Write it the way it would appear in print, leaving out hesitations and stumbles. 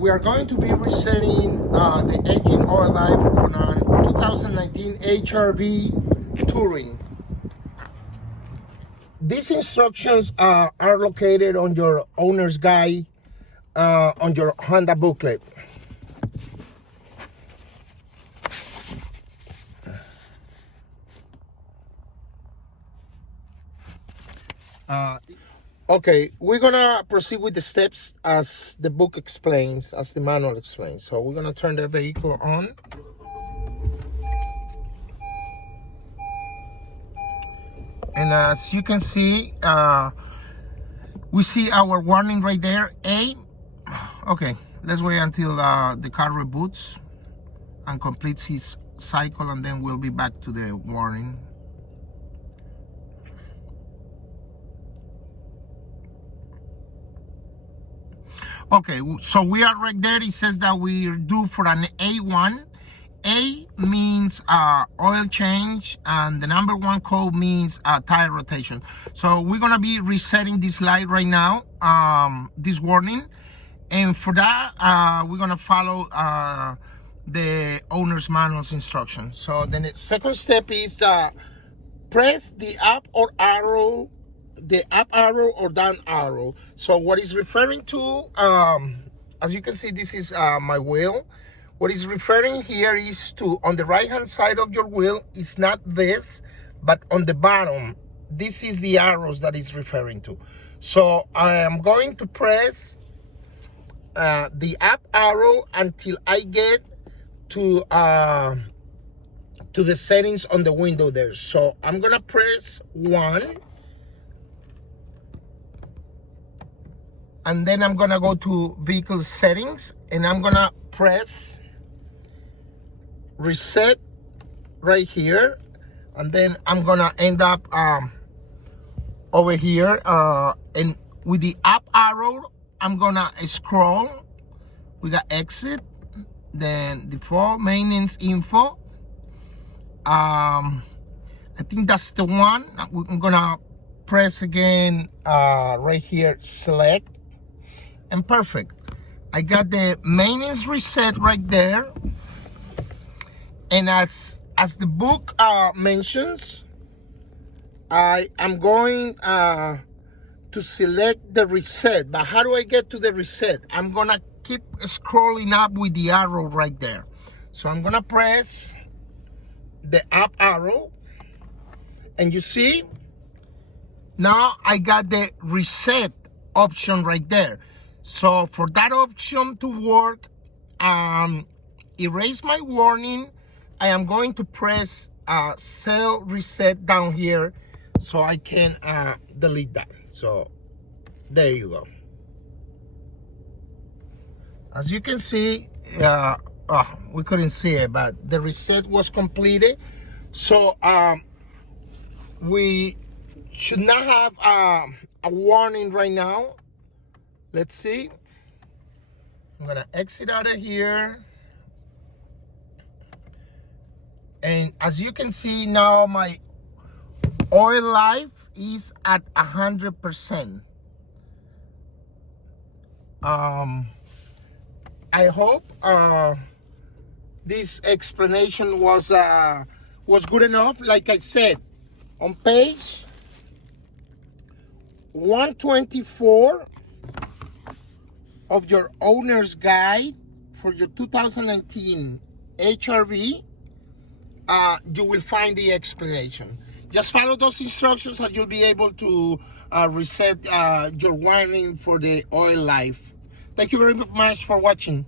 we are going to be resetting the engine oil life on our 2019 HR-V Touring. These instructions are located on your owner's guide on your Honda booklet. Okay, we're gonna proceed with the steps as the book explains, as the manual explains. So we're gonna turn the vehicle on. And as you can see, we see our warning right there. Okay, let's wait until the car reboots and completes his cycle, and then we'll be back to the warning. Okay, so we are right there. It says that we're due for an A1. A means oil change, and the number 1 code means tire rotation. So we're gonna be resetting this light right now, this warning, and for that we're gonna follow the owner's manual's instructions. So then the second step is press the up arrow or down arrow. So what is referring to, as you can see, this is my wheel. What is referring here is to, on the right hand side of your wheel, it's not this, but on the bottom, this is the arrows that is referring to. So I am going to press the up arrow until I get to the settings on the window there. So I'm gonna press 1, and then I'm gonna go to vehicle settings, and I'm gonna press reset right here, and then I'm gonna end up over here, and with the up arrow I'm gonna scroll. We got exit, then default, maintenance info. I think that's the one. I'm gonna press again right here, select, and perfect. I got the maintenance reset right there. And as the book mentions, I am going to select the reset. But how do I get to the reset? I'm gonna keep scrolling up with the arrow right there. So I'm gonna press the up arrow, and you see, now I got the reset option right there. So for that option to work, erase my warning, I am going to press cell reset down here so I can delete that. So there you go. As you can see, we couldn't see it, but the reset was completed. So we should not have a warning right now. Let's see. I'm gonna exit out of here. And as you can see now, my oil life is at 100%. I hope this explanation was good enough. Like I said, on page 124 of your owner's guide for your 2019 HR-V, you will find the explanation. Just follow those instructions and you'll be able to reset your wiring for the oil life. Thank you very much for watching.